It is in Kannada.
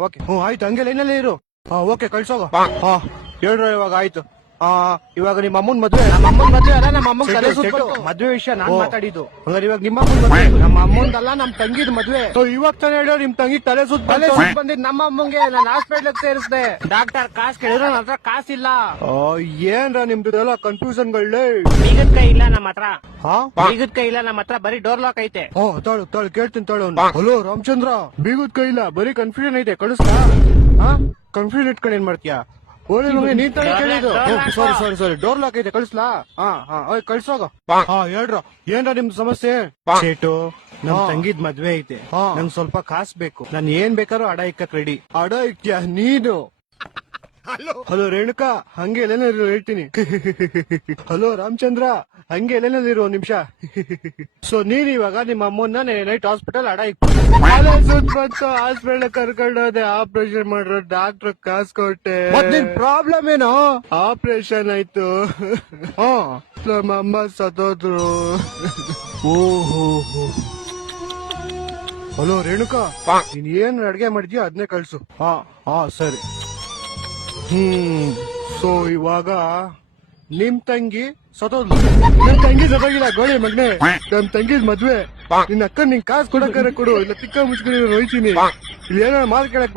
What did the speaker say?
ಓಕೆ ಆಯ್ತು, ಹಂಗೆ ಲೈನಲ್ಲೇ ಇರು. ಓಕೆ ಕಳ್ಸೋಗ. ಹೇಳ್ರ ಇವಾಗ ಆಯ್ತು. ಇವಾಗ ನಿಮ್ಮ ಅಮ್ಮನ್ ಮದ್ವೆ. ನಮ್ಮ ಅಮ್ಮನ್ ಮದ್ವೆ ಅಲ್ಲ, ನಮ್ಮ ಅಮ್ಮನ್ ತಲೆ ಸುತ್ತ ಮದ್ವೆ ವಿಷಯ ನಾನ್ ಮಾತಾಡಿದ್ದು. ಹಂಗಾರೆ ಇವಾಗ ನಿಮ್ಮ ಅಮ್ಮನ್ ಮದ್ವೆ, ನಮ್ಮ ಅಮ್ಮಂದಲ್ಲ ನಮ್ ತಂಗಿದ್ ಮದ್ವೆ. ಇವಾಗ ತಾನೇ ಹೇಳೋ ನಿಮ್ ತಂಗಿ ತಲೆ ಸುತ್ತ ಬಂದಿದ್ ನಮ್ಮ ಅಮ್ಮಂಗೆ. ನಾನು ಹಾಸ್ಪಿಟ್ಲ್ ಸೇರಿಸ್ದೆ. ಡಾಕ್ಟರ್ ಕಾಸ್ ಕೇಳಿದ್ರು ನನ್ನ ಹತ್ರ ಕಾಸಿಲ್ಲ. ಏನ್ರ ನಿಮ್ದು ಕನ್ಫ್ಯೂಷನ್ಗಳೇ. ಬೀಗದ ಕೈ ಇಲ್ಲ ನಮ್ಮ ಹತ್ರ. ಬೀಗದ ಕೈ ಇಲ್ಲ ನಮ್ಮ ಹತ್ರ, ಬರೀ ಡೋರ್ ಲಾಕ್ ಐತೆ. ತಾಳು ಕೇಳ್ತೀನಿ ತಾಳು. ಹಲೋ ರಾಮಚಂದ್ರ, ಬೀಗುದ್ ಕೈ ಇಲ್ಲ, ಬರೀ ಕನ್ಫ್ಯೂಷನ್ ಐತೆ, ಕಳಿಸ್ತಾ? ಕನ್ಫ್ಯೂಷನ್ ಇಟ್ಕೊಂಡು ಏನ್ ಮಾಡ್ತೀಯಾ? ಓಲಿ ಮಗ ನೀನ್ ತಾನೇ ಕೇಳಿದ್ದು. ಸಾರಿ ಡೋರ್ ಲಾಕ್ ಐತೆ, ಕಳಿಸ್ಲಾ? ಕಳ್ಸೋಗ. ಹೇಳ್ರ ಏನ್ರ ನಿಮ್ದು ಸಮಸ್ಯೆ? ಸೇಟು, ನಮ್ ತಂಗಿದ್ ಮದ್ವೆ ಐತೆ, ನಂಗ್ ಸ್ವಲ್ಪ ಕಾಸ್ ಬೇಕು. ನಾನ್ ಏನ್ ಬೇಕಾದ್ರೂ ಅಡ ಇಕ್ಕಕ್ ರೆಡಿ. ಅಡ ಇಕ್ತ್ಯಾ ನೀನು? ಹಲೋ ರೇಣುಕಾ, ಹಂಗೆ ಎಲ್ಲೇನಾದ್ರು ಹೇಳ್ತೀನಿ. ಹಲೋ ರಾಮಚಂದ್ರ, ಹಂಗೆ ಎಲ್ಲೇನಾದ್ರು ಒಂದ್ ನಿಮಿಷ. ಸೊ ನೀನ್ ಇವಾಗ ನಿಮ್ಮ ಅಮ್ಮನ್ನ ನೈಟ್ ಹಾಸ್ಪಿಟಲ್ ಅಡ ಬಂತು, ಹಾಸ್ಪಿಟಲ್ ಕರ್ಕೊಂಡೋದೆ, ಆಪರೇಷನ್ ಮಾಡಿರೋ ಡಾಕ್ಟರ್ ಕಾಸು ಕೊಟ್ಟೆ. ನಿನ್ ಪ್ರಾಬ್ಲಮ್ ಏನೋ? ಆಪರೇಷನ್ ಆಯ್ತು, ನಮ್ಮ ಅಮ್ಮ ಸತ್ತೋದ್ರು. ಓಹೋ. ಹಲೋ ರೇಣುಕಾ, ನೀನ್ ಏನ್ ಅಡ್ಗೆ ಮಾಡಿದ್ಯೋ ಅದನ್ನೇ ಕಳ್ಸು. ಸರಿ. ಸೊ ಇವಾಗ ನಿಮ್ ತಂಗಿ ಸತ್ತೋದ್ಲು. ನಮ್ ತಂಗಿ ಸತ್ತೋಗಿಲ್ಲ ಗೋಳಿ ಮಗ್ನೆ, ನಮ್ ತಂಗಿದ್ ಮದ್ವೆ. ನಿನ್ನ ಅಕ್ಕ ನಿಂಗ್ ಕಾಸು ಕೊಡಕ್ಕಾರ ಕೊಡು, ಇಲ್ಲ ತಿಕ್ಕ ಮುಚ್ಕೊಂಡು ಹೋಯ್ತೀನಿ. ಇಲ್ಲಿ ಏನೋ ಮಾಲ್ ಕೇಳಕ್